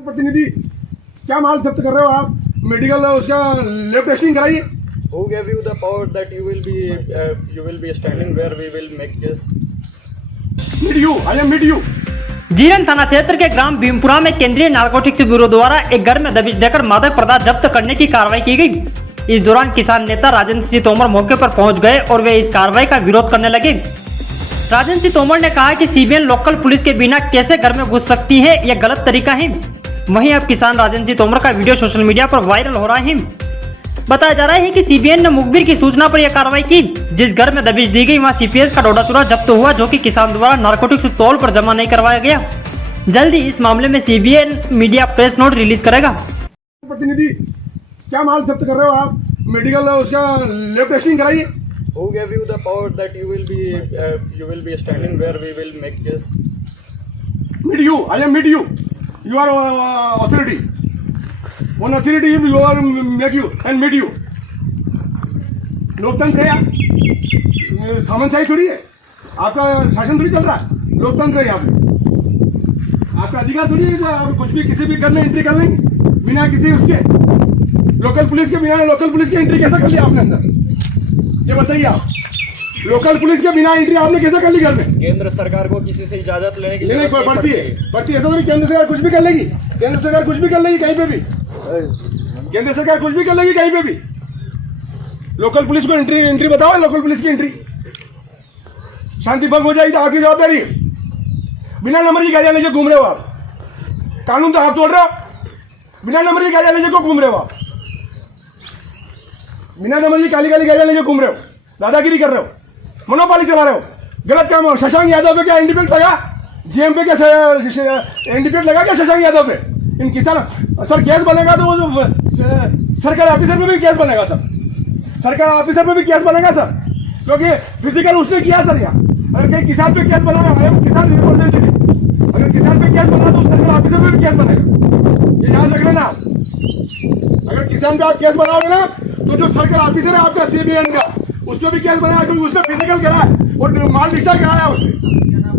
प्रतिनिधि क्या माल जब्त कर रहे हो आप? मेडिकल उसका लैब टेस्टिंग कराइए। Who gave you the power that you will be standing where we will make this? Meet you, I am meet you. Jeeran थाना क्षेत्र के ग्राम भीमपुरा में केंद्रीय नारकोटिक्स ब्यूरो द्वारा एक घर में दबिश देकर मादक पदार्थ जब्त करने की कार्रवाई की गई। इस दौरान किसान नेता राजेंद्र सिंह तोमर मौके पर पहुंच गए और वे इस कार्रवाई का विरोध करने लगे। राजेंद्र सिंह तोमर ने कहा कि सीबीएन लोकल पुलिस के बिना कैसे घर में घुस सकती है, यह गलत तरीका है। वहीं अब किसान राजेंद्र सिंह तोमर का वीडियो सोशल मीडिया पर वायरल हो रहा है। बताया जा रहा है कि सीबीएन ने मुखबिर की सूचना पर यह कार्रवाई की। जिस घर में दबिश दी गई वहां सीपीएस का डोडा चूरा जब्त हुआ, जो कि किसान द्वारा नारकोटिक्स तौल पर जमा नहीं करवाया गया। जल्द ही इस मामले में CBN media press note release करेगा। प्रतिनिधि क्या माल जब्त कर रहे हो आप? मेडिकल उसका लैब टेस्टिंग कराइए। Who gave you the power that you will be standing where we will make this? Meet you, I am meet you. You are authority. One authority you are make you and meet you. लोकतंत्र है यार, सामंतशाही थोड़ी है। आपका शासन थोड़ी चल रहा है, लोकतंत्र है यहाँ पे। आपका अधिकार थोड़ी है कि आप कुछ भी किसी भी घर में एंट्री कर लेंगे बिना किसी उसके लोकल पुलिस के बिना। लोकल पुलिस की एंट्री कैसे कर लिया आपने अंदर, ये बताइए आप। लोकल पुलिस के बिना एंट्री आपने कैसे कर ली घर में? केंद्र सरकार को किसी से इजाजत लेने की लेने जरूरत नहीं पड़ती है। ऐसा तो केंद्र सरकार कुछ भी कर लेगी। केंद्र सरकार कुछ भी कर लेगी कहीं पे भी। केंद्र सरकार कुछ भी कर लेगी कहीं पे भी। लोकल पुलिस को एंट्री बताओ। लोकल पुलिस की एंट्री शांति भंग हो जाएगी तो आपकी जवाबदारी है। बिना नंबर की गाड़ियां लेके घूम रहे हो आप। कानून तो आप तोड़ रहे हो। बिना नंबर की गाड़ियां लेके क्यों घूम रहे हो आप? बिना नंबर की काली काली गाड़ियां लेके घूम रहे हो, दादागिरी कर रहे हो, मोनोपाली चला रहे हो। गलत काम हो। शशांक यादव पे क्या इंडिपेंडेंट लगा? जीएम पे क्या इंडिपेंडेंट लगा क्या शशांक यादव पे? इन किसान सर केस बनेगा तो वो सरकारी ऑफिसर पे भी केस बनेगा सर। सरकारी ऑफिसर पे भी केस बनेगा सर, क्योंकि फिजिकल उसने किया सर। यहाँ अगर कहीं किसान पे केस बना है, किसान रिप्रेजेंटेटिव, अगर किसान पे केस बना तो सरकारी ऑफिसर पे भी केस बनेगा। ये याद रख लेना। अगर किसान पे आप केस बनाओगे ना तो जो सरकारी ऑफिसर है आपका सीबीएन का, उस पर भी केस बनाया क्योंकि उसने फिजिकल कराया और माल डिस्चार्ज कराया उसने।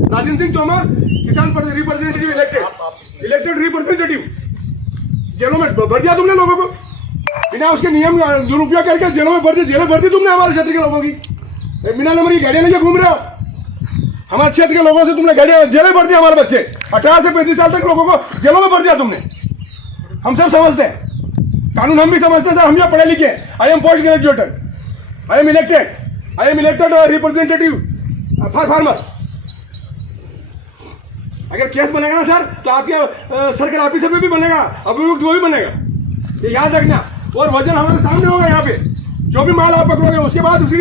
राजेंद्र सिंह तोमर किसान रिप्रेजेंटेटिव इलेक्टेड रिप्रेजेंटेटिव, जेलों में भर दिया तुमने लोगों को बिना उसके नियम दुरुपयोग करके। जेलों में भर दी तुमने हमारे क्षेत्र के लोगों की। बिना नंबर की गाड़ियां लेके घूम रहे हो। हमारे क्षेत्र के लोगों से तुमने गाड़ियां जेलें भर दिया। हमारे बच्चे 18 से 35 साल तक लोगों को जेलों में भर दिया तुमने। हम सब समझते हैं कानून, हम भी समझते हैं सर। हम भी पढ़े लिखे। I am post graduated, I am elected representative for farmer. अगर केस बनेगा ना सर तो आपके सरकारी ऑफिसर पे भी बनेगा, अभियुक्त वो भी बनेगा। ये याद रखना। और वजन हमारे सामने होगा यहाँ पे। जो भी माल आप पकड़ोगे उसके बाद उसकी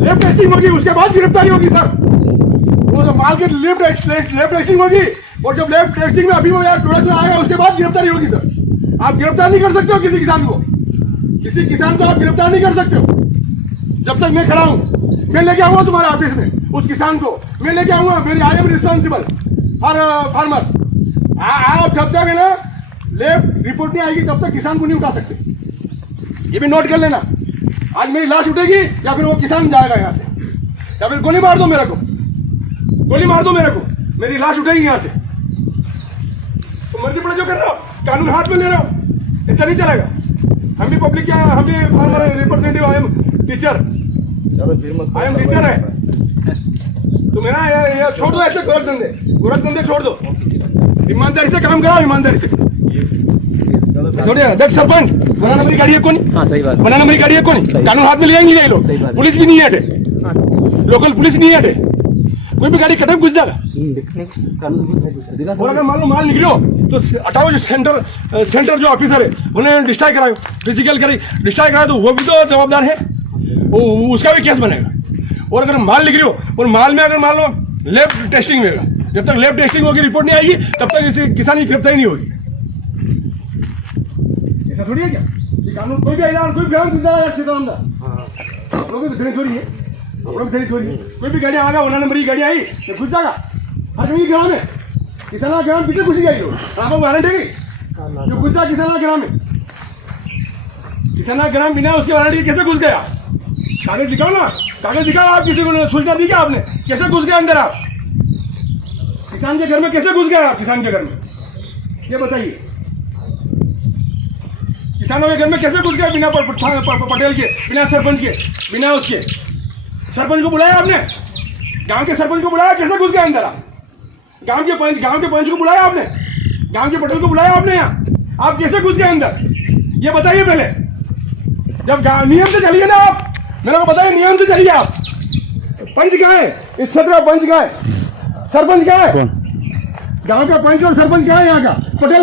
लैब टेस्टिंग होगी, उसके बाद गिरफ्तारी होगी सर। वो जो माल की लैब टेस्टिंग होगी और जब लैब टेस्टिंग में अभी वो यार थोड़ा आएगा उसके बाद गिरफ्तारी होगी सर। आप गिरफ्तार नहीं कर सकते हो किसी किसान को। किसी किसान को आप गिरफ्तार नहीं कर सकते हो जब तक मैं खड़ा हूं। मैं लेके आऊंगा तुम्हारे ऑफिस में उस किसान को, मैं लेके आऊंगा। मेरी I am responsible for farmer. आप जब तक है ना लैब रिपोर्ट नहीं आएगी तब तक किसान को नहीं उठा सकते। ये भी नोट कर लेना। आज मेरी लाश उठेगी या फिर वो किसान जाएगा यहाँ से, या फिर गोली मार दो मेरे को, गोली मार दो मेरे को, मेरी लाश उठेगी यहाँ से। तो मर्जी पड़े जो कर रहे हो, कानून हाथ में ले रहे हो, ऐसा नहीं चलेगा। हम भी पब्लिक के, हम भी farmer representative. I am teacher, I am teacher है। तो मेरा ये छोड़ दो ऐसे गोरख धंधे छोड़ दो। ईमानदारी से काम करो, ईमानदारी से छोड़िए। देख सरपंच बना नंबर की गाड़ी है कौन? हाँ सही बात। बना नंबर की गाड़ी है कौन? कानून हाथ में ले आएंगे ये लोग। पुलिस भी नहीं हटे, लोकल पुलिस नहीं हटे। कोई भी गाड़ी कदम घुस जाएगा। और अगर मान लो माल निकलो तो हटाओ। जो सेंटर जो ऑफिसर है उन्हें डिस्ट्राइक कराओ, फिजिकल डिस्ट्राइक कराओ तो वो भी तो जवाबदार है। उसका भी केस बनेगा। और अगर माल निकलो और माल में अगर मान लो लैब टेस्टिंग में, जब तक लैब टेस्टिंग होगी रिपोर्ट नहीं आएगी तब तक इसे किसान की गिरफ्तारी नहीं होगी। ऐसा थोड़ी है क्या? ये कानून कोई भी आप लोगों की थोड़ी है, आप लोग थोड़ी है। कोई भी गाड़ी आएगा, 1 नंबर की गाड़ी आई तो घुस जाएगा। हर कहीं ग्राम है, किसान ग्राम पीछे घुसी जाएगी। आपको वारंट है जो घुस जाए किसान ग्राम में। किसान ग्राम बिना उसके वारंट के कैसे घुस गया? कागज दिखाओ ना, कागज दिखाओ। आप किसी को सूचना दी क्या आपने? कैसे घुस गए अंदर आप? किसान के घर में कैसे घुस गए आप? किसान के घर में ये बताइए, किसानों के घर में कैसे घुस गए बिना पटेल के, बिना सरपंच के, बिना उसके? सरपंच को बुलाया आपने? गांव के सरपंच को बुलाया? कैसे घुस गए अंदर आप? गांव के पंच को बुलाया आपने? गांव के पटेल को बुलाया आपने? यहाँ आप कैसे घुस गए अंदर, ये बताइए पहले। जब नियम से चलिए ना आप, मेरे को बताइए, नियम से चलिए आप। पंच क्या है इस क्षेत्र का? पंच क्या है? सरपंच क्या है? गांव का पंच और सरपंच क्या है यहाँ का? पटेल